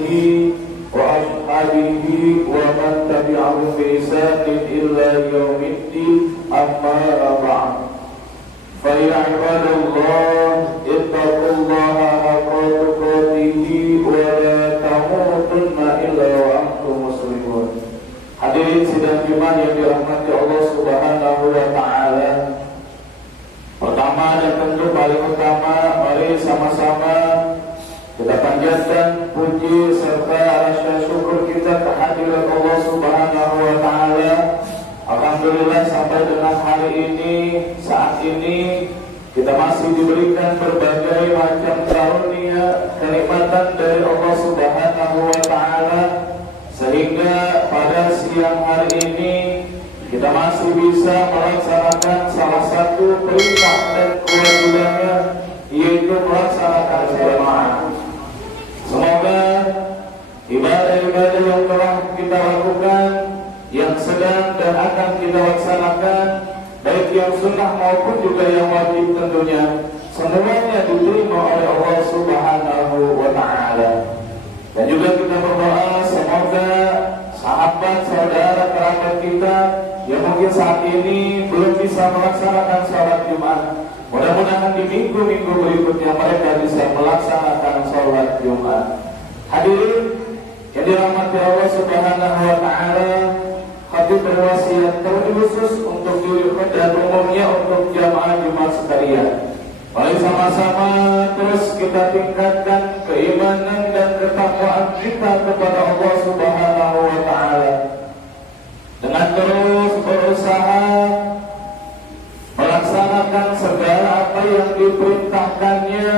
alihi wa ashabihi wa man tabi'ahum bi ihsanin illa yaumiddin, amma ba'd. Fa ya ibadallah, ittaqullaha haqqa tuqatih wa la tamutunna illa wa antum muslimun. Hadirin sidang Jumat yang dirahmati Allah Subhanahu wa taala. Pertama dan tentu paling utama, mari sama-sama kita panjatkan puji serta rasa syukur kita kehadirat Allah Subhanahu wa taala. Alhamdulillah sampai dengan hari ini, saat ini kita masih diberikan berbagai macam karunia, kenikmatan dari Allah Subhanahu wa taala, sehingga pada siang hari ini kita masih bisa melaksanakan salah satu perintah dan kewajibannya, yaitu melaksanakan jamaah. Semoga ibadah-ibadah yang telah kita lakukan, yang sedang dan akan kita laksanakan, baik yang sunnah maupun juga yang wajib tentunya, semuanya diterima oleh Allah Subhanahu wa taala. Dan juga kita berdoa semoga sahabat, saudara, kerabat kita yang mungkin saat ini belum bisa melaksanakan sholat Jumat, mudah-mudahan di minggu-minggu berikutnya mereka bisa melaksanakan sholat Jumat. Hadirin yang dirahmati Allah Subhanahu wa taala, khatib berwasiat terlebih khusus untuk diri dan umumnya untuk jamaah Jumat sekalian. Mari sama-sama terus kita tingkatkan keimanan dan ketakwaan kita kepada Allah Subhanahu wa taala dengan terus berusaha melaksanakan segala apa yang diperintahkannya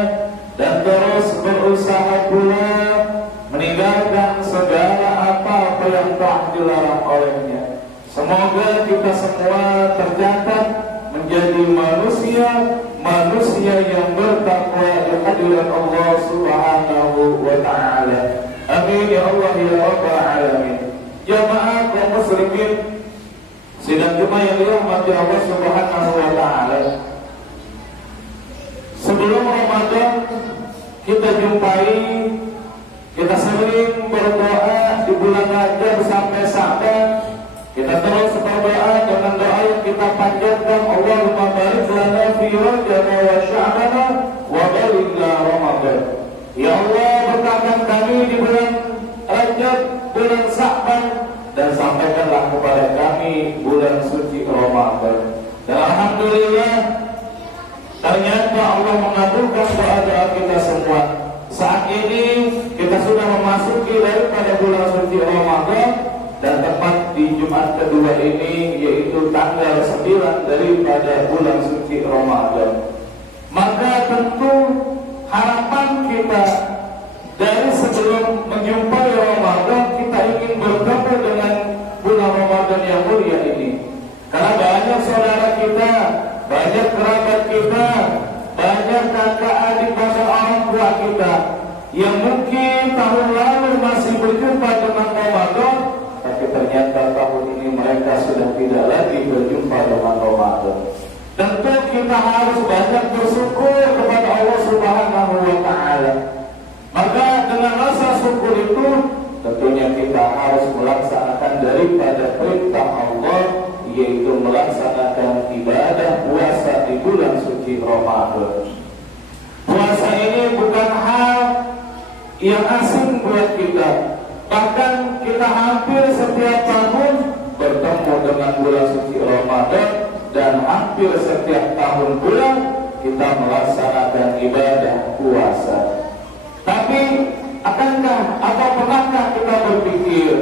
dan terus berusaha pula meninggalkan segala apa yang telah dilarang olehnya. Semoga kita semua tercatat menjadi manusia yang bertakwa di hadirat Allah Subhanahu wa taala. Amin ya Allah ya rabbal alamin. Jamaah kaum muslimin sidang Jumat yang dirahmati Allah Subhanahu wa taala. Sebelum Ramadan kita jumpai, kita sering berdoa di bulan Rajab sampai Sa'ban. Kita terus berdoa dengan doa yang kita panjatkan, Allahumma barik lana fi Rajab wa Sya'ban wa barik lana Ramadan. Ya Allah, berkahkan kami di bulan Rajab, bulan Sa'ban, dan sampaikanlah kepada kami bulan suci Ramadan. Dan alhamdulillah ternyata Allah mengabulkan doa-doa kita semua. Saat ini kita sudah memasuki daripada bulan suci Ramadan, dan tepat di Jumat kedua ini, yaitu tanggal 9 daripada bulan suci Ramadan. Maka tentu harapan kita dari sebelum menjumpai Ramadan, kita ingin bertemu dengan bulan Ramadan yang mulia ini. Karena banyak saudara kita, banyak kerabat kita, banyak kakak adik, bahkan orang tua kita yang mungkin tahun lalu masih berjumpa dengan Ramadan, tapi ternyata tahun ini mereka sudah tidak lagi berjumpa dengan Ramadan. Tentu kita harus banyak bersyukur kepada Allah Subhanahu wa taala. Maka dengan rasa syukur itu tentunya kita harus melaksanakan daripada perintah Allah, yaitu melaksanakan ibadah puasa di bulan suci Ramadan. Puasa ini bukan hal yang asing buat kita. Bahkan kita hampir setiap tahun bertemu dengan bulan suci Ramadan, dan hampir setiap tahun pula kita melaksanakan ibadah puasa. Tapi akankah atau pernahkah kita berpikir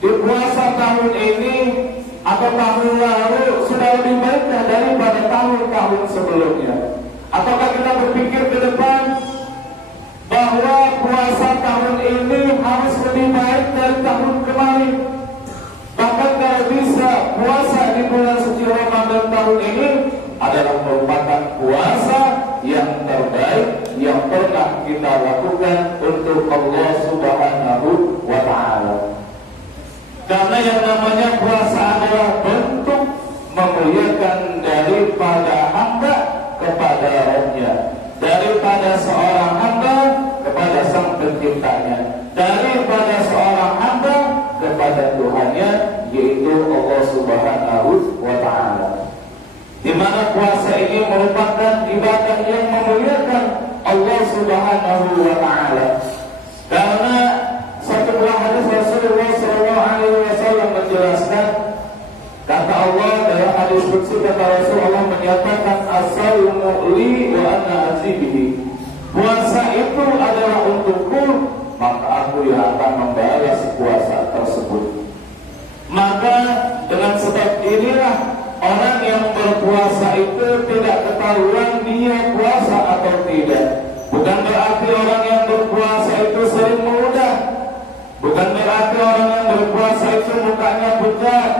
di puasa tahun ini atau tahun lalu sudah lebih baik daripada tahun-tahun sebelumnya? Ataukah kita berpikir ke depan bahwa puasa tahun ini harus lebih baik dari tahun kemarin? Bahkan kalau bisa puasa di bulan suci Ramadan tahun ini adalah merupakan puasa yang terbaik yang pernah kita lakukan untuk Allah Subhanahu wa taala. Karena yang namanya puasa adalah bentuk memuliakan daripada hamba kepada Rabb-Nya, daripada seorang hamba kepada Sang Penciptanya, dari yang memuliakan Allah Subhanahu wa Ta'ala. Karena satu buah hadis Rasulullah SAW menjelaskan, kata Allah dalam hadis qudsi, kata Rasulullah menyatakan as-sawmu li wa ana azibihi. Puasa itu adalah untukku, maka aku yang akan membalas puasa tersebut. Maka dengan sebab inilah orang yang berpuasa itu tidak ketahuan dia puasa atau tidak. Bukan berarti orang yang berpuasa itu sering meludah. Bukan berarti orang yang berpuasa itu mukanya pucat.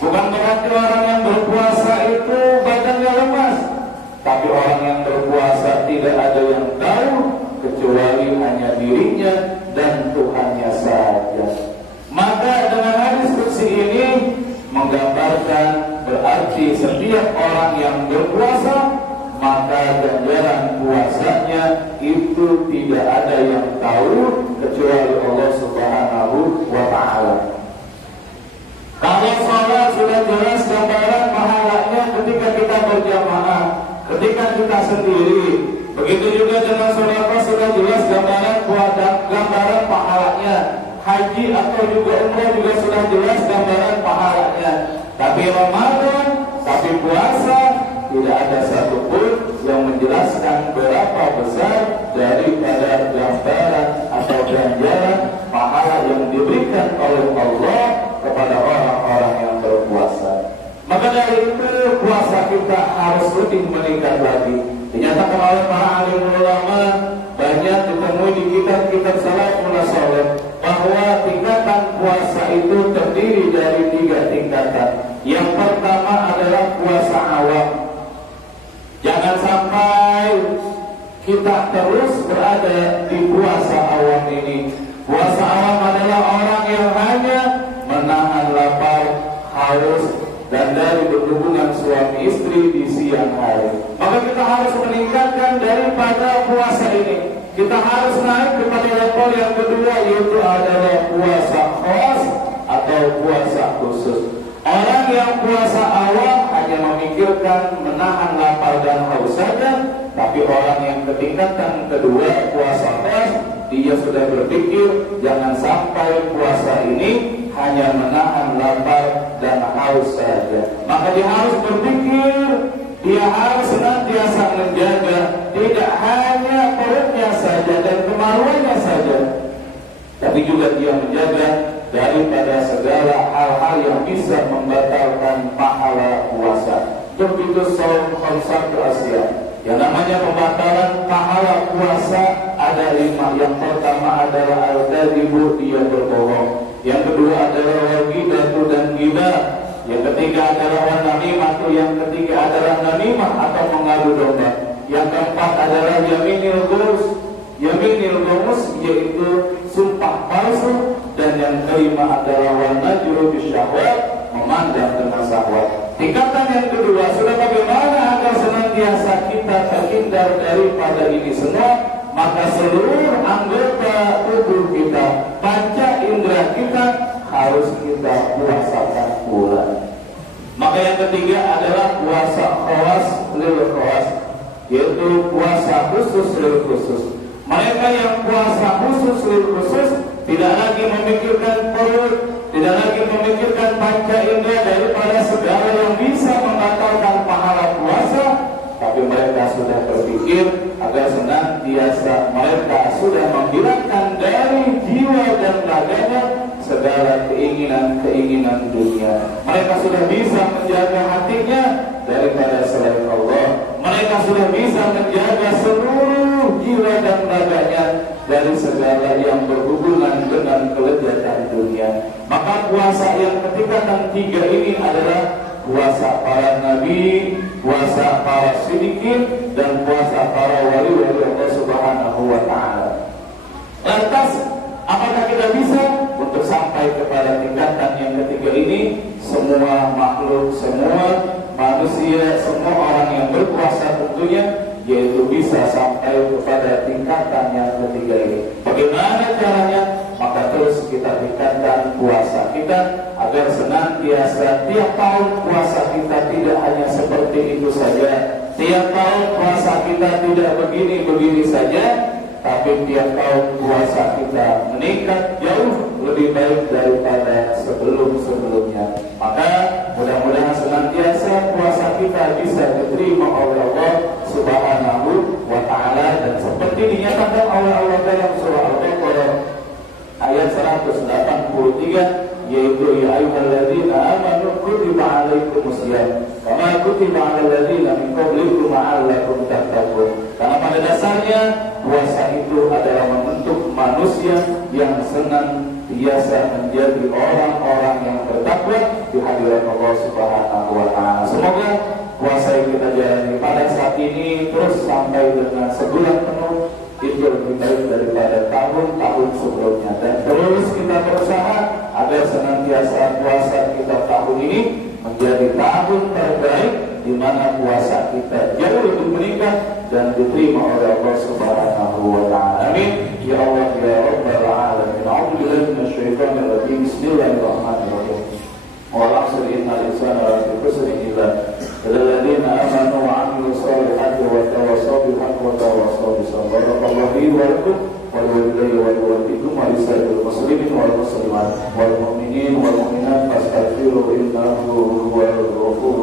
Bukan berarti orang yang berpuasa itu badannya lemas. Tapi orang yang berpuasa tidak ada yang tahu kecuali hanya dirinya dan Tuhannya saja. Maka dengan hadis qudsi ini menggambarkan berarti setiap orang yang berpuasa maka ganjaran puasanya itu tidak ada yang tahu kecuali Allah Subhanahu wa Ta'ala. Kalau sholat sudah jelas gambaran pahalanya ketika kita berjamaah, ketika kita sendiri. Begitu juga dengan sedekah sudah jelas gambaran pahalanya. Haji atau juga umrah juga sudah jelas gambaran pahalanya. Tapi Ramadan, tapi puasa tidak ada satupun yang menjelaskan berapa besar daripada gambaran atau ganjaran pahala yang diberikan oleh Allah kepada orang-orang yang berpuasa. Maka dari itu puasa kita harus lebih meningkat lagi. Dinyatakan oleh para alim ulama, banyak ditemui di kitab-kitab salafun saleh bahwa tingkatan puasa itu terdiri dari 3 tingkatan. Yang pertama adalah puasa awam. Jangan sampai kita terus berada di puasa awam ini. Puasa awam adalah orang yang hanya menahan lapar, haus, dan dari berhubungan suami istri di siang hari. Maka kita harus meningkatkan daripada puasa ini. Kita harus naik kepada level yang kedua, yaitu adalah puasa khas atau puasa khusus. Orang yang puasa awam hanya memikirkan menahan lapar dan haus saja, tapi orang yang ketingkatan kedua puasa khas, dia sudah berpikir jangan sampai puasa ini hanya menahan lapar dan haus saja. Maka dia harus berpikir, dia harus senantiasa menjaga tidak hanya perutnya saja dan kemaluannya saja, tapi juga dia menjaga daripada segala hal-hal yang bisa membatalkan pahala puasa. Begitu saum khamsat Asia. Yang namanya pembatalan pahala puasa ada 5. Yang pertama adalah al-kadhibu, dia berbohong. Yang kedua adalah al-ghibatu dan ghibah. Yang ketiga adalah an-namimatu. Yang ketiga adalah namimah atau mengadu domba. Yang keempat adalah yaminil ghus. Yaminil ghus yaitu sumpah palsu. Dan yang kelima adalah wan-najru bisyahwat, memandang dengan syahwat. Tingkatan yang kedua, sudah bagaimana agar senantiasa kita terhindar daripada ini semua? Maka seluruh anggota tubuh kita, panca indera kita harus kita puasakan pula. Maka yang ketiga adalah puasa khawas lil khawas, yaitu puasa khusus lil khusus. Mereka yang puasa khusus lil khusus tidak lagi memikirkan perut, tidak lagi memikirkan panca indera daripada segala yang bisa membatalkan pahala puasa, tapi mereka sudah berpikir agar senantiasa mereka sudah menghilangkan dari jiwa dan raganya segala keinginan-keinginan dunia. Mereka sudah bisa menjaga hatinya daripada selain Allah. Mereka sudah bisa menjaga seluruh jiwa dan raganya dari segala yang berhubungan dengan kelezatan dunia. Maka puasa yang ketingkatan 3 ini adalah puasa para nabi, puasa para siddiqin, dan puasa para wali-wali Allah Subhanahu wa Ta'ala. Lantas, apakah kita bisa untuk sampai kepada tingkatan yang ketiga ini? Semua makhluk, semua manusia, semua orang yang berpuasa tentunya, yaitu bisa sampai kepada tingkatan yang ketiga ini. Bagaimana caranya? Maka terus kita meningkatkan puasa kita agar senantiasa tiap tahun puasa kita tidak hanya seperti itu saja, tiap tahun puasa kita tidak begini-begini saja, tapi tiap tahun puasa kita meningkat jauh lebih baik daripada sebelum-sebelumnya. Maka mudah-mudahan senantiasa puasa kita bisa diterima oleh Allah Subhanahu wa Ta'ala, dan seperti dinyatakan oleh Allah dalam surah Al-Baqarah ayat 183, yaitu ya ayyuhalladzina amanu kutiba alaikumusiyam kama kutiba alal ladzina min qablikum la'allakum tattaqun. Karena pada dasarnya puasa itu adalah membentuk manusia yang senantiasa menjadi orang-orang yang bertakwa di hadirat Allah Subhanahu wa Ta'ala. Semoga puasa yang kita jalani pada saat ini terus sampai dengan sebulan penuh itu lebih baik daripada tahun-tahun sebelumnya, dan terus kita berusaha agar senantiasa puasa kita tahun ini menjadi tahun terbaik di mana puasa kita jauh lebih meningkat dan diterima oleh Allah Subhanahu wa Ta'ala. Amin ya Allah ya Rabbal alamin. A'udzubillahi minasyaitonir rajim. Bismillahirrahmanirrahim. Wa la'asri innal insana lafi khusr illa الذين آمنوا وعملوا الصالحات وتواصوا بالحق وتواصوا بالصبر. بارك الله لي ولكم ولوالدي ولوالديكم ولسائر المسلمين والمسلمات والمؤمنين والمؤمنات فاستغفروه إنه هو الغفور